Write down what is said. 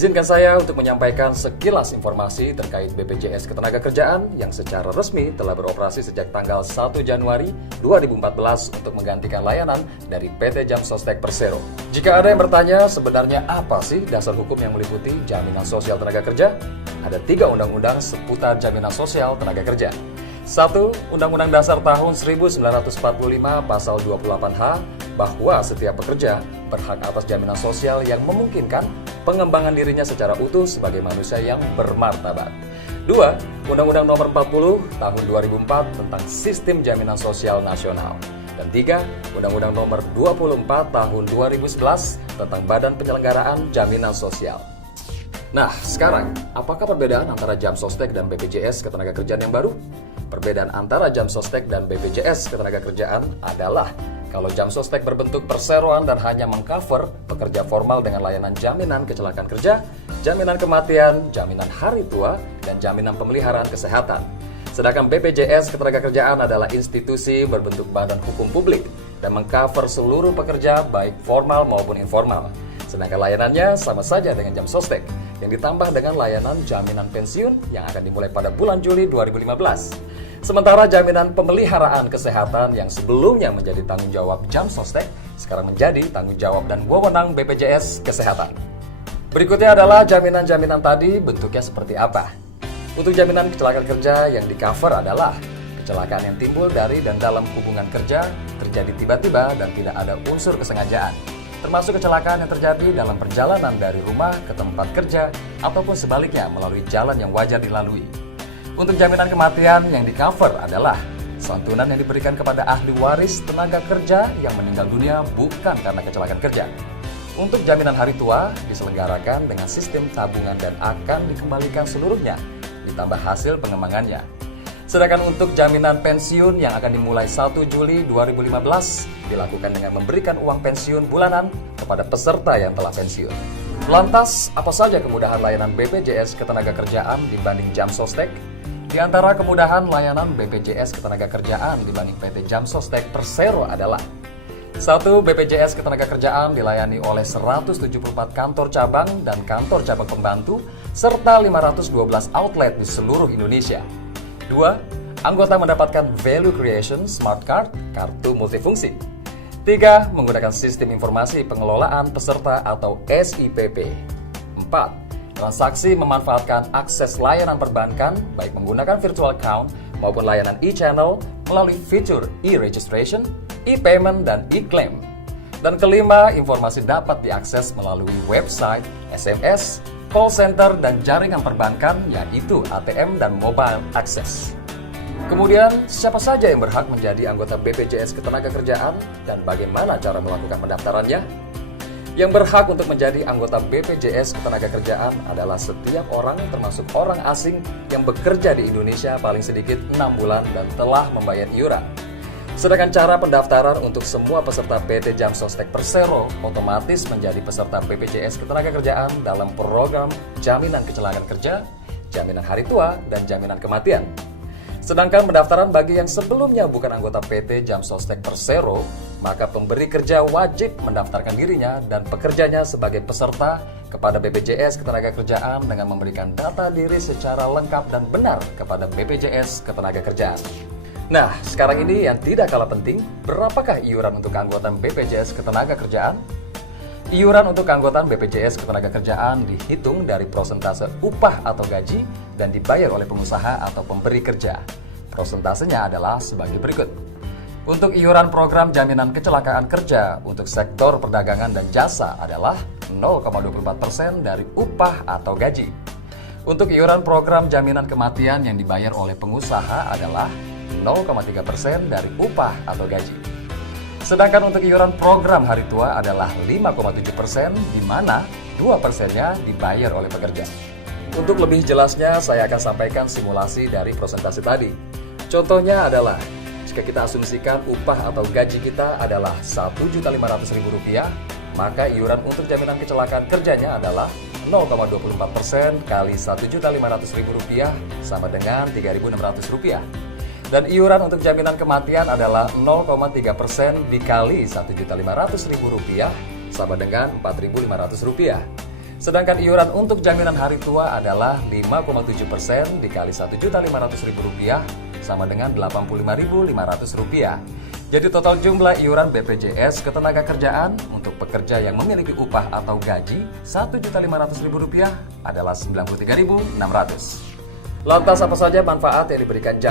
Izinkan saya untuk menyampaikan sekilas informasi terkait BPJS Ketenagakerjaan yang secara resmi telah beroperasi sejak tanggal 1 Januari 2014 untuk menggantikan layanan dari PT Jam Sostek Persero. Jika ada yang bertanya sebenarnya apa sih dasar hukum yang meliputi jaminan sosial tenaga kerja? Ada 3 undang-undang seputar jaminan sosial tenaga kerja. 1. Undang-Undang Dasar tahun 1945 pasal 28H bahwa setiap pekerja berhak atas jaminan sosial yang memungkinkan pengembangan dirinya secara utuh sebagai manusia yang bermartabat. 2. Undang-Undang Nomor 40 Tahun 2004 tentang Sistem Jaminan Sosial Nasional. Dan 3. Undang-Undang Nomor 24 Tahun 2011 tentang Badan Penyelenggaraan Jaminan Sosial. Nah, sekarang, apakah perbedaan antara Jam Sostek dan BPJS Ketenagakerjaan yang baru? Perbedaan antara Jam Sostek dan BPJS Ketenagakerjaan adalah kalau Jam Sostek berbentuk perseroan dan hanya mengcover pekerja formal dengan layanan jaminan kecelakaan kerja, jaminan kematian, jaminan hari tua, dan jaminan pemeliharaan kesehatan. Sedangkan BPJS Ketenagakerjaan adalah institusi berbentuk badan hukum publik dan mengcover seluruh pekerja baik formal maupun informal. Sedangkan layanannya sama saja dengan Jam Sostek, yang ditambah dengan layanan jaminan pensiun yang akan dimulai pada bulan Juli 2015. Sementara jaminan pemeliharaan kesehatan yang sebelumnya menjadi tanggung jawab Jam Sostek, sekarang menjadi tanggung jawab dan wewenang BPJS Kesehatan. Berikutnya adalah jaminan-jaminan tadi bentuknya seperti apa. Untuk jaminan kecelakaan kerja yang di-cover adalah kecelakaan yang timbul dari dan dalam hubungan kerja, terjadi tiba-tiba dan tidak ada unsur kesengajaan, termasuk kecelakaan yang terjadi dalam perjalanan dari rumah ke tempat kerja ataupun sebaliknya melalui jalan yang wajar dilalui. Untuk jaminan kematian yang di-cover adalah santunan yang diberikan kepada ahli waris tenaga kerja yang meninggal dunia bukan karena kecelakaan kerja. Untuk jaminan hari tua diselenggarakan dengan sistem tabungan dan akan dikembalikan seluruhnya, ditambah hasil pengembangannya. Sedangkan untuk jaminan pensiun yang akan dimulai 1 Juli 2015 dilakukan dengan memberikan uang pensiun bulanan kepada peserta yang telah pensiun. Lantas, apa saja kemudahan layanan BPJS Ketenagakerjaan dibanding Jam Sostek? Di antara kemudahan layanan BPJS Ketenagakerjaan dibanding PT Jam Sostek Persero adalah 1. BPJS Ketenagakerjaan dilayani oleh 174 kantor cabang dan kantor cabang pembantu serta 512 outlet di seluruh Indonesia. 2. Anggota mendapatkan Value Creation Smart Card, kartu multifungsi. 3. Menggunakan Sistem Informasi Pengelolaan Peserta atau SIPP. 4. Transaksi memanfaatkan akses layanan perbankan baik menggunakan virtual account maupun layanan e-channel melalui fitur e-registration, e-payment, dan e-claim. Dan kelima, informasi dapat diakses melalui website, SMS, call center, dan jaringan perbankan yaitu ATM dan mobile access. Kemudian, siapa saja yang berhak menjadi anggota BPJS Ketenagakerjaan dan bagaimana cara melakukan pendaftarannya? Yang berhak untuk menjadi anggota BPJS Ketenagakerjaan adalah setiap orang termasuk orang asing yang bekerja di Indonesia paling sedikit 6 bulan dan telah membayar iuran. Sedangkan cara pendaftaran untuk semua peserta PT Jam Sostek Persero otomatis menjadi peserta BPJS Ketenagakerjaan dalam program Jaminan Kecelakaan Kerja, Jaminan Hari Tua, dan Jaminan Kematian. Sedangkan pendaftaran bagi yang sebelumnya bukan anggota PT Jam Sostek Persero, maka pemberi kerja wajib mendaftarkan dirinya dan pekerjanya sebagai peserta kepada BPJS Ketenagakerjaan dengan memberikan data diri secara lengkap dan benar kepada BPJS Ketenagakerjaan. Nah, sekarang ini yang tidak kalah penting, berapakah iuran untuk keanggotaan BPJS Ketenagakerjaan? Iuran untuk keanggotaan BPJS Ketenagakerjaan dihitung dari prosentase upah atau gaji dan dibayar oleh pengusaha atau pemberi kerja. Prosentasenya adalah sebagai berikut. Untuk iuran program jaminan kecelakaan kerja untuk sektor perdagangan dan jasa adalah 0,24% dari upah atau gaji. Untuk iuran program jaminan kematian yang dibayar oleh pengusaha adalah 0,3% dari upah atau gaji. Sedangkan untuk iuran program hari tua adalah 5,7%, di mana 2%-nya dibayar oleh pekerja. Untuk lebih jelasnya, saya akan sampaikan simulasi dari prosentase tadi. Contohnya adalah, jika kita asumsikan upah atau gaji kita adalah Rp1.500.000, maka iuran untuk jaminan kecelakaan kerjanya adalah 0,24% kali Rp1.500.000 sama dengan Rp3.600. Dan iuran untuk jaminan kematian adalah 0,3% dikali Rp1.500.000 sama dengan Rp4.500. Sedangkan iuran untuk jaminan hari tua adalah 5,7% dikali Rp1.500.000 sama dengan Rp85.500. Jadi total jumlah iuran BPJS Ketenagakerjaan untuk pekerja yang memiliki upah atau gaji Rp1.500.000 adalah Rp93.600. Lantas apa saja manfaat yang diberikan jaminan